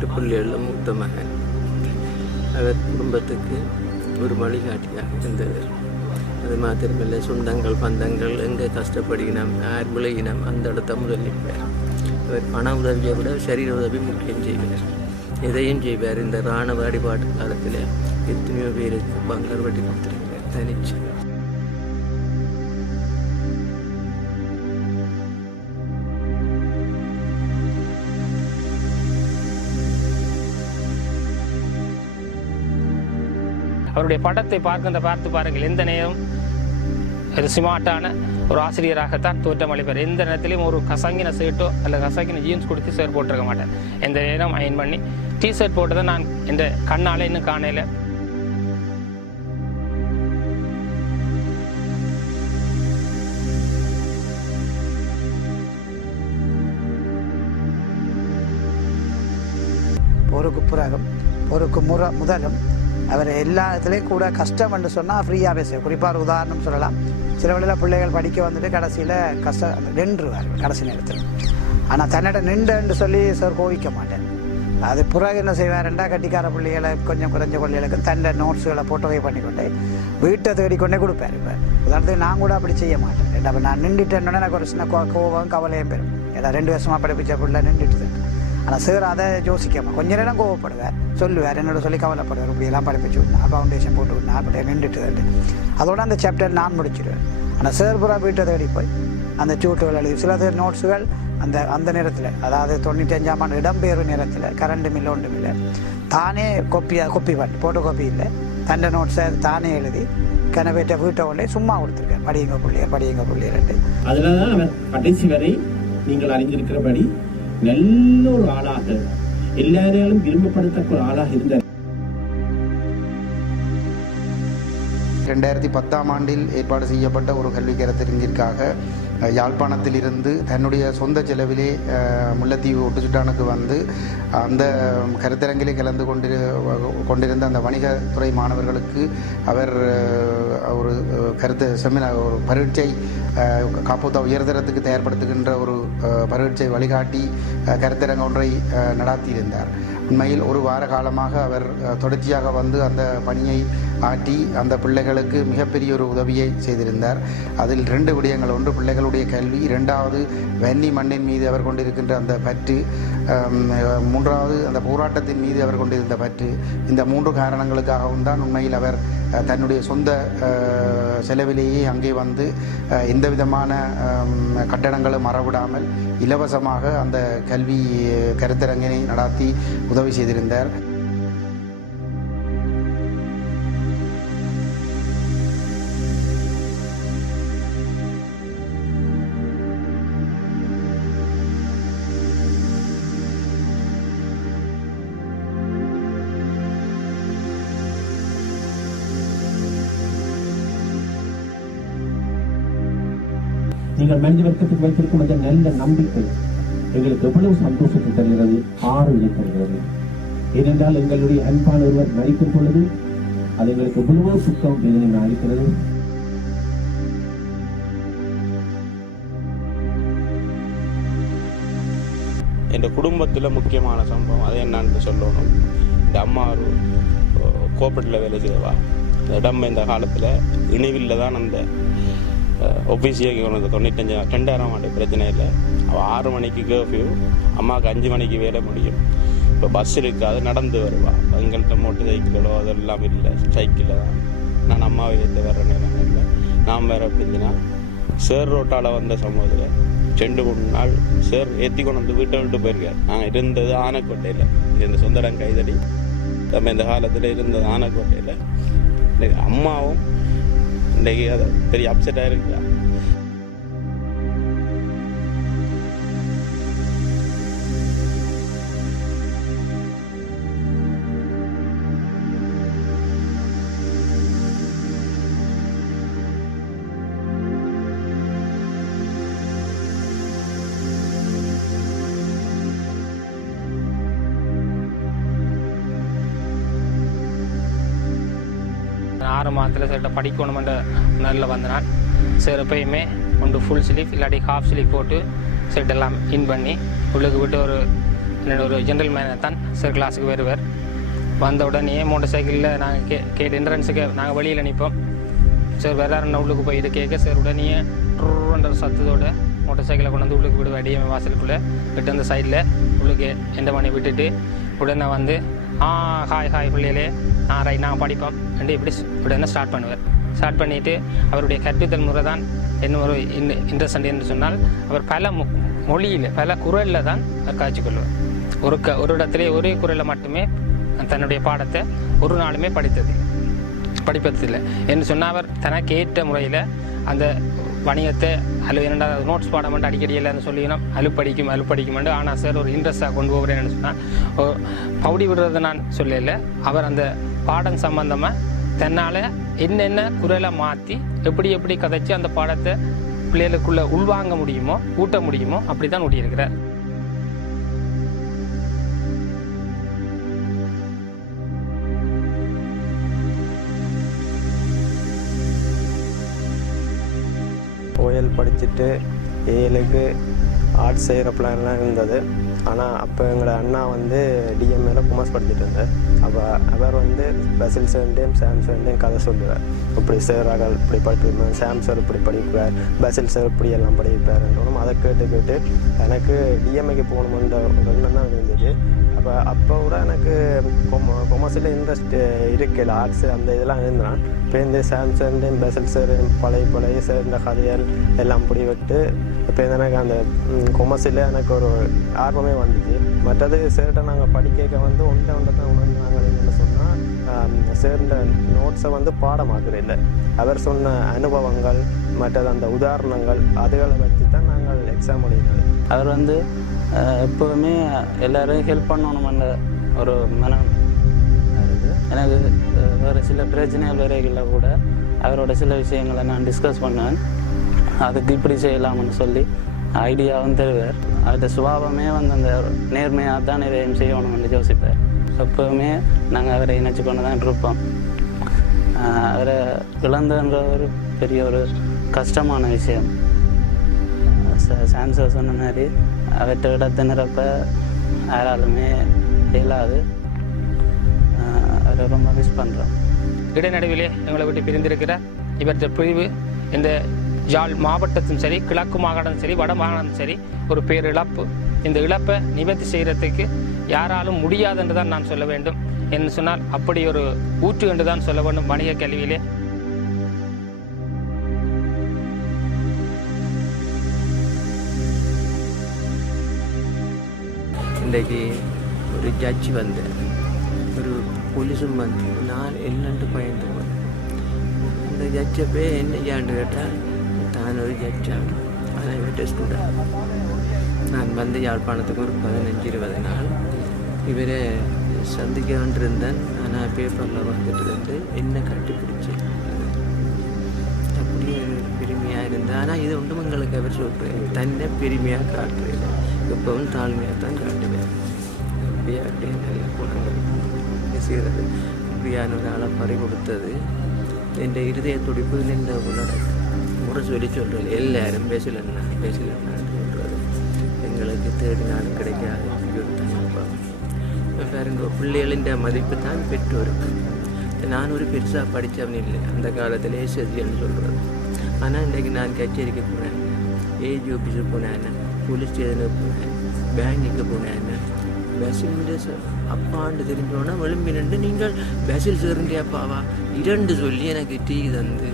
8 பிள்ளைகளில் மூத்த மகன். அவர் குடும்பத்துக்கு ஒரு வழிகாட்டியாக இருந்தவர். அது மாத்திரமில்லை, சொந்தங்கள் பந்தங்கள் எங்கே கஷ்டப்படுகினோம், யார் விளையினம் அந்த இடத்த முதலிப்பார். அவர் பண உதவியை விட சரீர உதவி முக்கியம் செய்வார். எதையும் செய்வார். இந்த இராணுவ அடிபாட்டு காலத்தில் எத்தனையோ பேருக்கு பங்கர் வட்டி கொடுத்துருக்கிறார் தனிச்சு. அவருடைய படத்தை பார்த்து பாருங்கள், எந்த நேரம் ஒரு சிமாட்டான ஒரு ஆசிரியராகத்தான் தோற்றமளிப்பார். எந்த நேரத்திலையும் ஒரு கசங்கின ஷர்ட்டோ அல்லது கசங்கின ஜீன்ஸ் கொடுத்து ஷர்ட் போட்டிருக்க மாட்டேன். எந்த நேரம் அயன் பண்ணி டிஷர்ட் போட்டதை நான் எந்த கண்ணால் இன்னும் காணையில். போருக்கு பிறகும் போருக்கு முதலும் அவர் எல்லா இடத்துலையும் கூட கஷ்டம் என்று சொன்னால் ஃப்ரீயாக பேசுவார். குறிப்பாக ஒரு உதாரணம் சொல்லலாம். சில வேளையில் பிள்ளைகள் படிக்க வந்துட்டு கடைசியில் கஷ்டம் நின்றுவார் கடைசி நேரத்தில். ஆனால் தன்னிடம் நின்றுன்னு சொல்லி சார் கோவிக்க மாட்டேன். அது பிறகு என்ன செய்வார்ண்டா, கட்டிக்கார பிள்ளைகளை கொஞ்சம் குறைஞ்ச பிள்ளைகளுக்கு தன்னை நோட்ஸுகளை போட்டோவை பண்ணிக்கொண்டே வீட்டை தேடிக்கொண்டே கொடுப்பார். இப்போ உதாரணத்துக்கு நான் கூட அப்படி செய்ய மாட்டேன். அப்போ நான் நின்றுட்டேன்னா எனக்கு ஒரு சின்ன கோபம் கவலையும் பெறும். ஏன்னா 2 வருஷமாக படிப்பிச்ச பிள்ளை நின்றுட்டு. ஆனால் சார் அதை யோசிக்காமல் கொஞ்ச நேரம் கோவப்படுவார், சொல்லுவார், என்னோட சொல்லி கவலைப்படுவார். இப்படியெல்லாம் படிப்பிச்சு விடனா, ஃபவுண்டேஷன் போட்டு விடனா, அப்படியே நின்றுட்டு அதோட அந்த சாப்டர் நான் முடிச்சிடுவேன். ஆனால் சார் பூரா வீட்டை தேடி போய் அந்த சூட்டுகள் எழுதி சில நோட்ஸுகள் அந்த நேரத்தில், அதாவது 95ஆம் ஆண்டு இடம்பெயர்வு நேரத்தில் கரண்ட்டும் இல்லை ஒன்றும் இல்லை, தானே கொப்பி பண்ணி போட்டோ காப்பி இல்லை, தண்டை நோட்ஸை தானே எழுதி கனவேற்ற வீட்டை கொண்டே சும்மா கொடுத்துருக்கேன். படியுங்க பிள்ளையர். அதில் தான் அவர் கடைசி வரை நீங்கள் அறிந்திருக்கிறபடி நல்ல ஒரு ஆளாக, எல்லாராலும் விரும்பப்படத்தக்க ஒரு ஆளாக இருந்தார். 2010ஆம் ஆண்டில் ஏற்பாடு செய்யப்பட்ட ஒரு கல்வி கருத்தரங்கிற்காக யாழ்ப்பாணத்தில் இருந்து தன்னுடைய சொந்த செலவிலே முல்லைத்தீவு ஒட்டுச்சுட்டானுக்கு வந்து அந்த கருத்தரங்கிலே கலந்து கொண்டிருந்த அந்த வணிகத்துறை மாணவர்களுக்கு அவர் ஒரு ஒரு பரீட்சை காப்போத்தா உயர்தரத்துக்கு தயார்படுத்துகின்ற ஒரு பரீட்சை வழிகாட்டி கருத்தரங்க ஒன்றை நடாத்தியிருந்தார். உண்மையில் ஒரு வார காலமாக அவர் தொடர்ச்சியாக வந்து அந்த பணியை ஆற்றி அந்த பிள்ளைகளுக்கு மிகப்பெரிய ஒரு உதவியை செய்திருந்தார். அதில் 2 விடயங்கள். ஒன்று பிள்ளைகளுடைய கல்வி, 2வது வன்னி மண்ணின் மீது அவர் கொண்டிருக்கின்ற அந்த பற்று, 3வது அந்த போராட்டத்தின் மீது அவர் கொண்டிருந்த பற்று. இந்த 3 காரணங்களுக்காகவும் தான் உண்மையில் அவர் தன்னுடைய சொந்த செலவிலேயே அங்கே வந்து எந்த விதமான கட்டணங்களும் மறவிடாமல் இலவசமாக அந்த கல்வி கருத்தரங்கினை நடாத்தி உதவி செய்திருந்தார். நீங்கள் மனித வர்க்கத்துக்கு வைத்திருக்கும் அந்த நல்ல நம்பிக்கை எங்களுக்கு எவ்வளவு சந்தோஷத்தை தருகிறது, ஆறுதலை தருகிறது. ஏனென்றால் எங்களுடைய அன்பான ஒருவர் மரிக்கும் பொழுது அது எங்களுக்கு எவ்வளவோ சுத்தம் வேதனை இருக்கிறது. என் குடும்பத்தில் முக்கியமான சம்பவம் அது என்னன்னு சொல்லணும். இந்த அம்மா ஒரு கோஆப்ரேட்டில் வேலை செய்வா. இந்த இடம் இந்த காலத்தில் இணைவில் தான் அந்த ஒபிசியாக கொண்டு 2000ஆம் ஆண்டு பிரச்சனை இல்லை. அவள் 6 மணிக்கு கர்ஃப்யூ, அம்மாவுக்கு 5 மணிக்கு வேலை முடியும். இப்போ பஸ் இருக்காது, நடந்து வருவா. எங்கள்கிட்ட மோட்டர் சைக்கிளோ அதெல்லாம் இல்லை, சைக்கிளில் தான். நான் அம்மாவை ஏற்ற வர்ற நேரம் இல்லை. நான் வேறு எப்படின்னா சேர் ரோட்டால் வந்த சமூகத்தில் 2-3 நாள் சேர் ஏற்றி கொண்டு வந்து வீட்டை விட்டு போயிருக்கார். நாங்கள் இருந்தது ஆனைக்கோட்டையில். இது இந்த சொந்தரம் கைதடி நம்ம இந்த காலத்தில் இருந்தது ஆனைக்கோட்டையில். அம்மாவும் இன்றைக்கி அதை பெரிய அப்செட்டாக இருக்கா. ஆறு மாதத்தில் சரிட்ட படிக்கணுமென்ற நல்ல வந்தனால் சரி எப்பயுமே ஒன்று ஃபுல் ஸ்லீவ் இல்லாட்டி ஹாஃப் ஸ்லீவ் போட்டு செட்டெல்லாம் இன் பண்ணி உள்ளுக்கு விட்டு ஒரு ஒரு ஜென்ரல் மேனை தான் சார் கிளாஸுக்கு வருவார். வந்த உடனே மோட்டர் சைக்கிளில் நாங்கள் கேட்டு என்ட்ரன்ஸுக்கு நாங்கள் வெளியில் நிற்போம். சார் வேறு உள்ளுக்கு போயிட்டு கேட்க சார் உடனே ட்ரூன்ற சத்தத்தோட மோட்டர் சைக்கிளை கொண்டு வந்து உள்ளுக்கு விடுவேன். டிஎம்ஏ வாசலுக்குள்ளே விட்டு அந்த சைடில் உள்ளுக்கு எந்த பண்ணி விட்டுட்டு உடனே வந்து ஹாய் பிள்ளைகளே ரைட் நாங்கள் படிப்போம் ரெண்டு இப்படி உடனே ஸ்டார்ட் பண்ணுவார். ஸ்டார்ட் பண்ணிவிட்டு அவருடைய கற்பித்தல் முறை தான் என்ன ஒரு இன்ட்ரெஸ்ட் என்று சொன்னால் அவர் பல மொழியில் பல குரலில் தான் அவர் காய்ச்சி கொள்வார். ஒரு இடத்துல ஒரே குரலில் மட்டுமே தன்னுடைய பாடத்தை ஒரு நாளுமே படிப்பதில்லை என்று சொன்னால் அவர் தனக்கு ஏற்ற முறையில் அந்த வணிகத்தை இரண்டாவது நோட்ஸ் பாடம் மட்டும் அடிக்கடி இல்லைன்னு சொல்லிக்கணும் அலுப்படிக்கும் ஆனால் சார் ஒரு இன்ட்ரெஸ்ட்டாக கொண்டு போகிறேன்னு சொன்னால் பவுடி விடுறதை நான் சொல்லலை. அவர் அந்த பாடம் சம்பந்தமாக தன்னால் என்னென்ன குரலை மாற்றி எப்படி கதைச்சி அந்த பாடத்தை பிள்ளைகளுக்குள்ளே உள்வாங்க முடியுமோ ஊட்ட முடியுமோ அப்படி தான் ஊட்டியிருக்கிறார். ஓஎல் படிச்சுட்டு ஏழுக்கு ஆர்ட்ஸ் செய்கிற பிளான்லாம் இருந்தது. ஆனால் அப்போ எங்களோட அண்ணா வந்து டிஎம்ஏல கொமர்ஸ் படிச்சுட்டு இருந்தார். அப்போ அவர் வந்து பசில் சார்டையும் சாம் சார்டையும் கதை சொல்லுவார். இப்படி சார் இப்படி படிப்பார், சாம் சார் இப்படி படிப்பார், பசில் சார் இப்படி எல்லாம் படிப்பார்ன்றோம். அதை கேட்டு எனக்கு டிஎம்ஏக்கு போகணுமென்ற ஒரு எண்ணம் தான் இருந்தது. அப்போ கூட எனக்கு கொமர்ஸில் இன்ட்ரெஸ்ட் இருக்குல்ல, ஆர்ட்ஸு அந்த இதெல்லாம் இருந்தான். இப்போ இந்த சாம் சார்டையும் பசில் சார் பழைய சார் இந்த கதைகள் எல்லாம் இப்படி விட்டு இப்போ எனக்கு அந்த கொமர்ஸில் எனக்கு ஒரு ஆர்வமே வந்துச்சு. மற்றது சேர்கிட்ட நாங்கள் படிக்க வந்து ஒன்றை தான் உணர்ந்து நாங்கள் என்னென்னு சொன்னால் சேர்ந்த நோட்ஸை வந்து பாடமாக்குற இல்லை, அவர் சொன்ன அனுபவங்கள் மற்றது அந்த உதாரணங்கள் அதுகளை வச்சு தான் நாங்கள் எக்ஸாம் எழுதினது. அவர் வந்து எப்போதுமே எல்லோரும் ஹெல்ப் பண்ணணுமென்ற ஒரு மனம் இருக்குது. எனக்கு வேறு சில பிரச்சனைகள் வரைகளை கூட அவரோட சில விஷயங்களை நான் டிஸ்கஸ் பண்ணுவேன். அதுக்கு இப்படி செய்யலாம்னு சொல்லி ஐடியாவும் தருவார். அவருடைய சுபாவமே வந்து அந்த நேர்மையாக தான் இதையும் செய்யணும்னு யோசிப்பார். எப்போவுமே நாங்கள் அவரை இணைச்சி கொண்டு தான் இருப்போம். அவரை இழந்துன்ற ஒரு பெரிய ஒரு கஷ்டமான விஷயம். சாம்சர் சொன்ன மாதிரி அவற்றை இடத்தை நிரப்ப யாராலுமே இயலாது. அவரை ரொம்ப மிஸ் பண்ணுறோம். இடைநடுவிலே எங்களை விட்டு பிரிந்திருக்கிற இவற்றை பிரிவு இந்த யாழ் மாவட்டத்தும் சரி, கிழக்கு மாகாணம் சரி, வட மாகாணம் சரி ஒரு பேரிழப்பு. இந்த இழப்பை நிவர்த்தி செய்கிறதுக்கு யாராலும் முடியாது என்று தான் நான் சொல்ல வேண்டும். என்று சொன்னால் அப்படி ஒரு ஊற்று என்று தான் சொல்ல வேண்டும் வணிக கல்வியிலே. இன்றைக்கு ஒரு ஜட்ஜி வந்து ஒரு போலீஸும் வந்து நான் என்னென்று பயந்து அந்த ஜட்ஜை போய் என்ன ஏன்னு கேட்டால் நான் ஒரு ஜட்ஜாக ஆனால் இவர்கிட்ட ஸ்டூடெண்ட். நான் வந்து யாழ்ப்பாணத்துக்கு ஒரு 15-20 நாள் இவரை சந்திக்க வேண்டியிருந்தேன். ஆனால் பேப்பரில் வந்துட்டு இருந்து என்ன கட்டிப்பிடிச்சி அப்படியே பெருமையாக இருந்தேன். ஆனால் இது ஒன்றும் எங்களுக்கு அவர் சொல்கிறேன், தன்னை பெருமையாக காட்டுறேன், எப்பவும் தாழ்மையாக தான் காட்டுவேன். அப்படியே நல்ல குணங்கள் செய்கிறது. இப்படியான ஒரு ஆளை பறி கொடுத்தது என் இருதய துடிப்பு நின்ற முறை சொல்லி சொல்கிறது. எல்லாரும் பேசலன்னா சொல்கிறது. எங்களுக்கு தேடினாலும் கிடைக்காது. பாருங்க, பிள்ளைகளின் மதிப்பு தான் பெற்றோருக்கு. நான் ஒரு பெருசாக படித்தவன் இல்லை அந்த காலத்தில் எஸ்எஸ்ஜின்னு சொல்கிறது. ஆனால் இன்றைக்கு நான் கச்சேரிக்கு போனேன், ஏஜி ஆஃபீஸுக்கு போனேன், போலீஸ் ஸ்டேஷனுக்கு போனேன், பேங்குக்கு போனேன். பஸ்ஸில் அப்பாண்டு தெரிஞ்சோன்னா விளம்பி நின்று நீங்கள் பஸ்ஸில் சேர்ந்தே அப்பாவா 2 சொல்லி எனக்கு டீ தந்து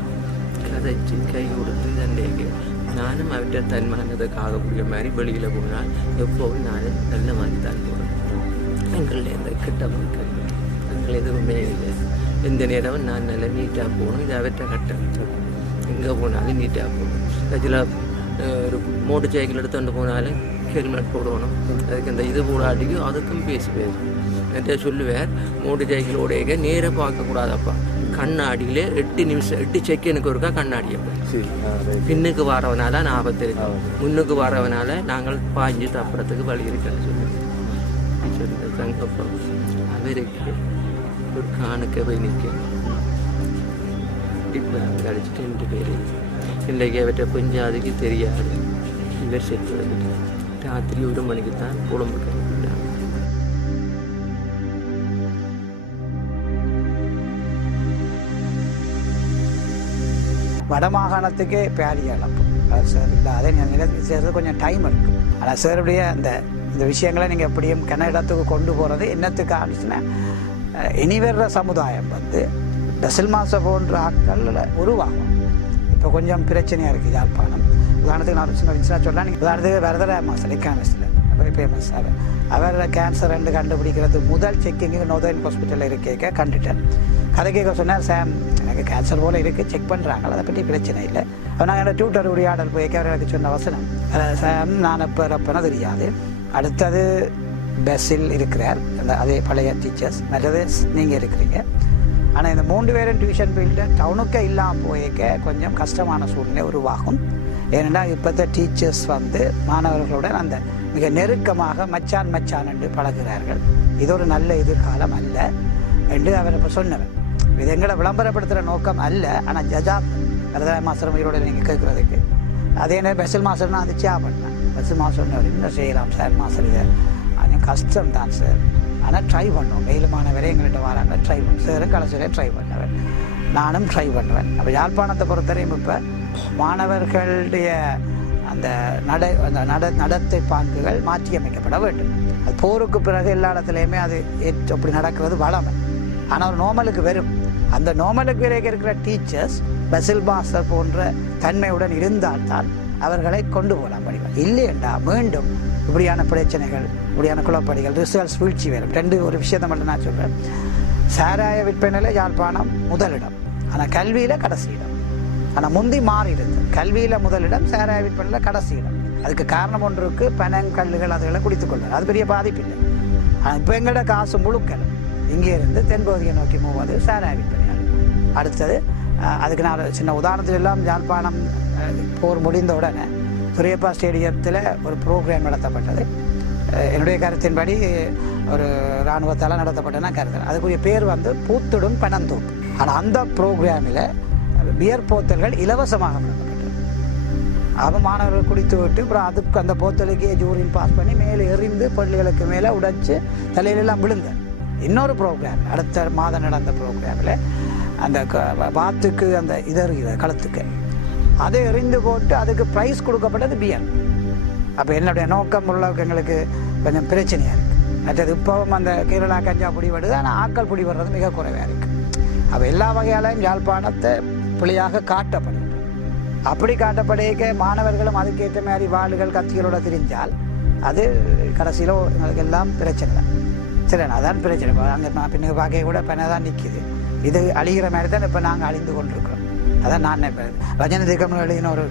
கதைச்சி கை கொடுத்து தண்டேக்கு நானும் அவர்கிட்ட தன்மானதை காகக்கூடிய மாதிரி வெளியில் போனால் எப்போவும் நான் நல்ல மாதிரி தான் போகிறேன். எங்களில் எந்த கிட்ட மக்கள் எங்கள் எதுவுமே இல்லை. எந்த நேரமும் நான் நல்லா நீட்டாக போகணும். இது அவர்கிட்ட கட்ட எங்கே போனாலும் நீட்டாக போகணும். அதில் ஒரு மோட்டர் சைக்கிள் எடுத்துகிட்டு போனாலும் ஹெல்மெட் போடணும். அதுக்கு அந்த இது போடாட்டிக்கும் அதுக்கும் பேசுவேன். என்கிட்ட சொல்லுவேன், மோட்டர் சைக்கிளோடைய நேராக பார்க்கக்கூடாதப்பா, கண்ணாடியில் 8 செகண்டுக்கு ஒருக்கா கண்ணாடியை பின்னுக்கு வரவனால நான் ஆபத்து இருக்கு, முன்னுக்கு வரவனால நாங்கள் பாஞ்சு தப்புறத்துக்கு வழி இருக்குன்னு சொல்லுவேன். தங்கப்பா அவருக்கு ஒரு காணுக்க போய் நிற்கணும். இப்போ கழிச்சிட்டு 2 பேர் இன்றைக்கு அவற்றை கொஞ்சம் தெரியாது. இவர் செத்து வந்துட்டு ராத்திரி 1 மணிக்கு தான் குழம்பு கழிப்பிட்டாங்க. வடமாகாணத்துக்கே பேரிய இழப்பு. சார் இல்லாத நிலையத்துக்கு சேர்றது கொஞ்சம் டைம் இருக்குது. ஆனால் சாருடைய இந்த விஷயங்களை நீங்கள் எப்படியும் இடத்துக்கு கொண்டு போகிறது என்னத்துக்கு ஆரம்பிச்சுன்னா இனி வர்ற சமுதாயம் பெசில் மாச போன்ற ஆட்களில் உருவாகும். இப்போ கொஞ்சம் பிரச்சனையாக இருக்குது யாழ்ப்பாணம். உதாரணத்துக்கு நான் சின்ன இன்சிடென்ட் சொல்லலாம். நீங்கள் உதாரணத்துக்கு வரதரா மாஸ்டர் எக்கானமிஸ்டில் வெரி ஃபேமஸ். அவர் கேன்சர் கண்டுபிடிக்கிறது முதல் செக்கிங்கு நோர்தர்ன் ஹாஸ்பிட்டலில் இருக்க கண்டுட்டேன். கதை கேட்க சொன்னார், சாம் எனக்கு கேன்சர் போல் இருக்குது, செக் பண்ணுறாங்க, அதை பற்றி பிரச்சனை இல்லை. நான் என்னோட டியூட்டர் உரையாடல் போய் அவர் எனக்கு சொன்ன வசனம், சாம் நான் எப்போ தெரியாது, அடுத்தது பெசில் இருக்கிறார், அதே பழைய டீச்சர்ஸ், மற்றது நீங்கள் இருக்கிறீங்க. ஆனால் இந்த 3 பேரும் டியூஷன் ஃபீல்டு டவுனுக்கே இல்லாமல் போயிருக்க கொஞ்சம் கஷ்டமான சூழ்நிலை உருவாகும். ஏனென்னா இப்போத்த டீச்சர்ஸ் மாணவர்களுடன் அந்த மிக நெருக்கமாக மச்சான் என்று பழகிறார்கள். இது ஒரு நல்ல எதிர்காலம் அல்ல என்று அவர் இப்போ சொன்னவர். இது எங்களை விளம்பரப்படுத்துகிற நோக்கம் அல்ல. ஆனால் ஜஜாப் வரதராய மாஸ்டர் உயிரோட நீங்கள் கேட்குறதுக்கு அதே நேரம் பெசில் மாஸ்டர்னா அது பண்ணேன். பெசில் மாஸ்டர் இன்னும் செய்யலாம் சார் மாஸ்டர், இதை கொஞ்சம் கஷ்டம் தான் சார், ஆனால் ட்ரை பண்ணோம். வெயிலுமானவரே எங்கள்கிட்ட வராங்க, ட்ரை பண்ண சாரும் கடைசியிலே ட்ரை பண்ணுவேன், நானும் ட்ரை பண்ணுவேன். அப்போ யாழ்ப்பாணத்தை பொறுத்தவரையும் இப்போ மாணவர்களுடைய அந்த நடத்தை பாங்குகள் மாற்றியமைக்கப்பட வேண்டும். அது போருக்கு பிறகு எல்லா இடத்துலையுமே அது அப்படி நடக்கிறது வளமை. ஆனால் ஒரு நோமலுக்கு வரும். அந்த நோமலுக்கு விலைக்கு இருக்கிற டீச்சர்ஸ் பெசில் மாஸ்டர் போன்ற தன்மையுடன் இருந்தால்தான் அவர்களை கொண்டு போகலாம் படிப்பார். இல்லையண்டா மீண்டும் இப்படியான பிரச்சனைகள், இப்படியான குழப்படிகள், ரிசல்ட்ஸ் வீழ்ச்சி வரும். ஒரு விஷயத்தை மட்டும் நான் சொல்கிறேன். சாராய விற்பனையில் யாழ்ப்பாணம் முதலிடம், ஆனால் கல்வியில் கடைசி இடம். ஆனால் முந்தி மாறி இருந்தது. கல்வியில் முதலிடம், சாராய விற்பனையில் கடைசி இடம். அதுக்கு காரணம் ஒன்றுக்கு பனங்கல்லுகள் அதுகளை குடித்துக்கொள்வது, அது பெரிய பாதிப்பு இல்லை. ஆனால் இப்போ எங்களோட காசு முழுக்களும் இங்கே இருந்து தென்பகுதியை நோக்கி போவது சாராய விற்பனையால். அடுத்தது அதுக்கு நான் சின்ன உதாரணத்தில் எல்லாம் யாழ்ப்பாணம் போர் முடிந்த உடனே துரையப்பா ஸ்டேடியத்தில் ஒரு ப்ரோக்ராம் நடத்தப்பட்டது. என்னுடைய கருத்தின்படி ஒரு இராணுவத்தால் நடத்தப்பட்டனா கருத்து. அதுக்குரிய பேர் பூத்துடும் பனந்தோப்பு. ஆனால் அந்த ப்ரோக்ராமில் பியர் போத்தல்கள் இலவசமாக நடத்தப்பட்டது. மாணவர்கள் குடித்து விட்டு அப்புறம் அதுக்கு அந்த போத்தலுக்கே ஜூரின் பாஸ் பண்ணி மேலே எறிந்து பள்ளிகளுக்கு மேலே உடைச்சு தலையிலெல்லாம் விழுந்த இன்னொரு ப்ரோக்ராம் அடுத்த மாதம் நடந்த ப்ரோக்ராமில் அந்த வாத்துக்கு அந்த இதறுகிற களத்துக்கு அதை எறிந்து போட்டு அதுக்கு ப்ரைஸ் கொடுக்கப்பட்டது பியர். அப்போ என்னுடைய நோக்கம் உள்ளவங்க எங்களுக்கு கொஞ்சம் பிரச்சனையாக இருக்குது. மற்றது இப்போவும் அந்த கேரளா கஞ்சா பிடி வருது, ஆனால் ஆக்கள் பிடி வர்றது மிக குறைவாக இருக்குது. அப்போ எல்லா வகையாலையும் யாழ்ப்பாணத்தை பிள்ளையாக காட்டப்படுது. அப்படி காட்டப்படைக்க மாணவர்களும் அதுக்கேற்ற மாதிரி வாளுகள் கத்திகளோட தெரிஞ்சால் அது கடைசியில் எங்களுக்கு எல்லாம் பிரச்சனை தான். சரி, அதான் பிரச்சனை. அங்கே பின்னுக்கு பார்க்க கூட பெண்ணை தான் நிற்கிது. இது அழிகிற மாதிரி தான் இப்போ நாங்கள் அழிந்து கொண்டிருக்கிறோம். அதான் நான் ரஜினி திகம்னு எழுதின ஒரு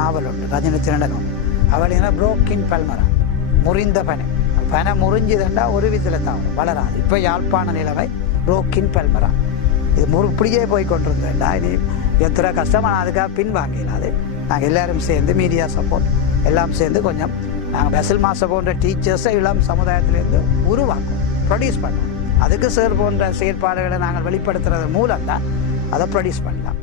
நாவல் உண்டு, ரஜினி திரண்டகம். அவள் என்ன புரோக்கின் பல்மரா, முறிந்த பனை முறிஞ்சுதண்டா ஒரு விதத்தில் தான் வளராது. இப்போ யாழ்ப்பாண நிலைமை புரோக்கின் பல்மரா. இது இப்படியே போய் கொண்டிருந்தேன்டா. இனி எத்தனை கஷ்டமான அதுக்காக பின்வாங்கிடாது. நாங்கள் எல்லோரும் சேர்ந்து மீடியா சப்போர்ட் எல்லாம் சேர்ந்து கொஞ்சம் நாங்கள் பெசில் மாஸ்டர் போன்ற டீச்சர்ஸை இளம் சமுதாயத்திலேருந்து உருவாக்கும், ப்ரொடியூஸ் பண்ணோம். அதுக்கு சார் போன்ற செயற்பாடுகளை நாங்கள் வெளிப்படுத்துறது மூலம் தான் அதை ப்ரொடியூஸ் பண்ணலாம்.